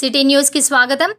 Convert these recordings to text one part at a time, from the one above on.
City news కి స్వాగతం.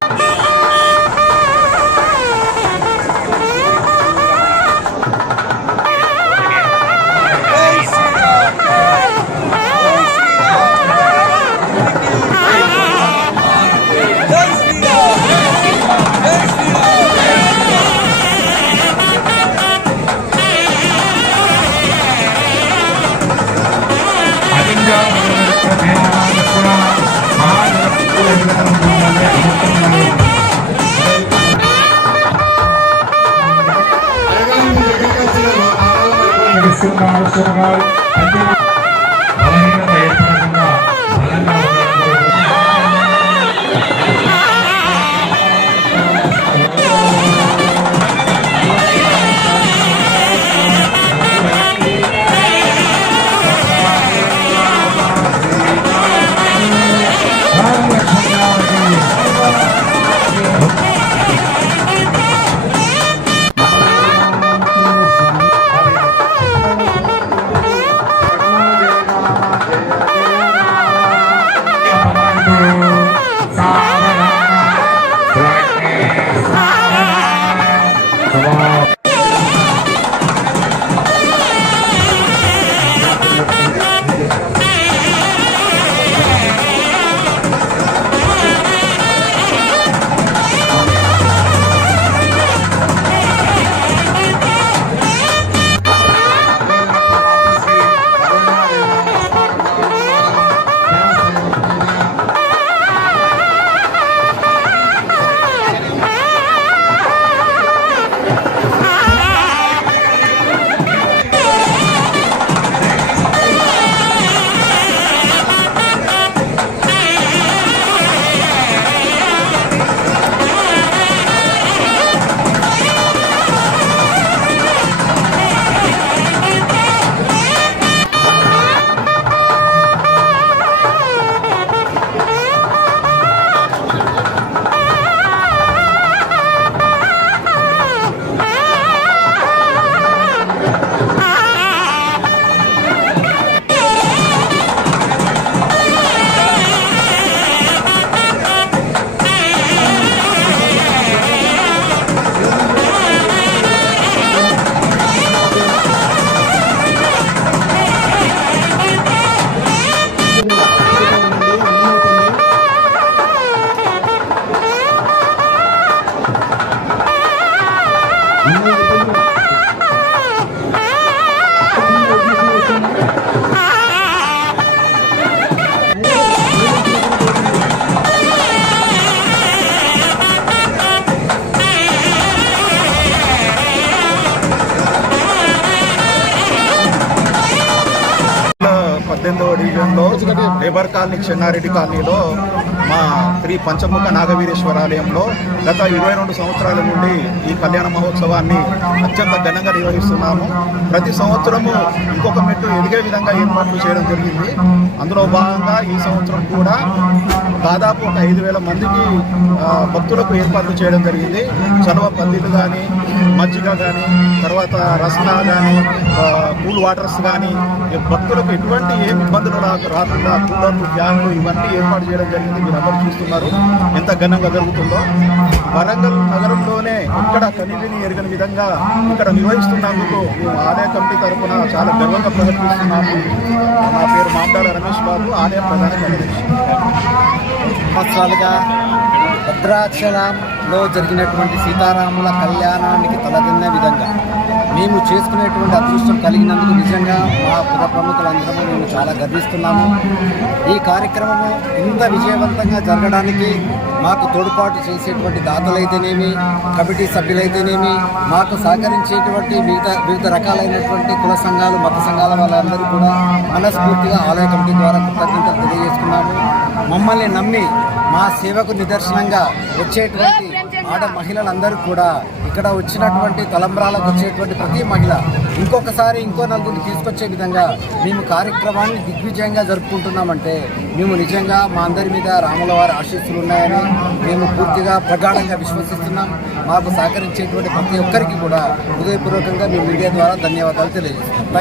డివిజన్లో లేబర్ కాలనీ చెన్నారెడ్డి కాలనీలో మా శ్రీ పంచముఖ నాగవీరేశ్వర ఆలయంలో గత 22 సంవత్సరాల నుండి ఈ కళ్యాణ మహోత్సవాన్ని అత్యంత ఘనంగా నిర్వహిస్తున్నాము. ప్రతి సంవత్సరము ఇంకొక మెట్టు ఎదిగే విధంగా ఏర్పాట్లు చేయడం జరిగింది. అందులో భాగంగా ఈ సంవత్సరం కూడా దాదాపు ఒక 5,000 మందికి భక్తులకు ఏర్పాట్లు చేయడం జరిగింది. చలవ పందిలు కానీ, మజ్జిగ కానీ, తర్వాత రసనా కానీ, కూల్ వాటర్స్ కానీ, భక్తులకు ఎటువంటి ఏమి ఇబ్బందులు రాకుండా కూలర్లు, ఫ్యాన్లు ఇవన్నీ ఏర్పాటు చేయడం జరిగింది. మీరందరూ చూస్తున్నారు ఎంత ఘనంగా జరుగుతుందో. వరంగల్ నగరంలోనే ఇక్కడ కనివిని ఎరగని విధంగా ఇక్కడ నిర్వహిస్తున్నందుకు మేము ఆలయ కమిటీ తరఫున చాలా గర్వంగా ప్రదర్శిస్తున్నాము. నా పేరు మామదాల రమేష్ బాబు, ఆలయ ప్రధాన కార్యదర్శి. సంవత్సరాలుగా భద్రాచలంలో జరిగినటువంటి సీతారాముల కళ్యాణానికి తలదిన్నే విధంగా మేము చేసుకునేటువంటి అదృష్టం కలిగినందుకు నిజంగా మా పుర ప్రముఖులందరూ మేము చాలా గర్విస్తున్నాము. ఈ కార్యక్రమము ఇంత విజయవంతంగా జరగడానికి మాకు తోడ్పాటు చేసేటువంటి దాతలైతేనేమి, కమిటీ సభ్యులైతేనేమి, మాకు సహకరించేటువంటి వివిధ రకాలైనటువంటి కుల సంఘాలు, మత సంఘాల వాళ్ళందరూ కూడా మనస్ఫూర్తిగా ఆలయ కమిటీ ద్వారా కృతజ్ఞతలు తెలియజేస్తున్నాము. మమ్మల్ని నమ్మి మా సేవకు నిదర్శనంగా వచ్చేటువంటి ఆడ మహిళలందరూ కూడా ఇక్కడ వచ్చినటువంటి తలంబ్రాలకు వచ్చేటువంటి ప్రతి మహిళ ఇంకొకసారి ఇంకో నలుగురిని తీసుకొచ్చే విధంగా మేము కార్యక్రమాన్ని దిగ్విజయంగా జరుపుకుంటున్నామంటే మేము నిజంగా మా అందరి మీద రాముల వారి ఆశీస్సులు ఉన్నాయని మేము పూర్తిగా ప్రగాఢంగా విశ్వసిస్తున్నాం. మాకు సహకరించేటువంటి ప్రతి ఒక్కరికి కూడా హృదయపూర్వకంగా మీ మీడియా ద్వారా ధన్యవాదాలు తెలియజేస్తున్నాం.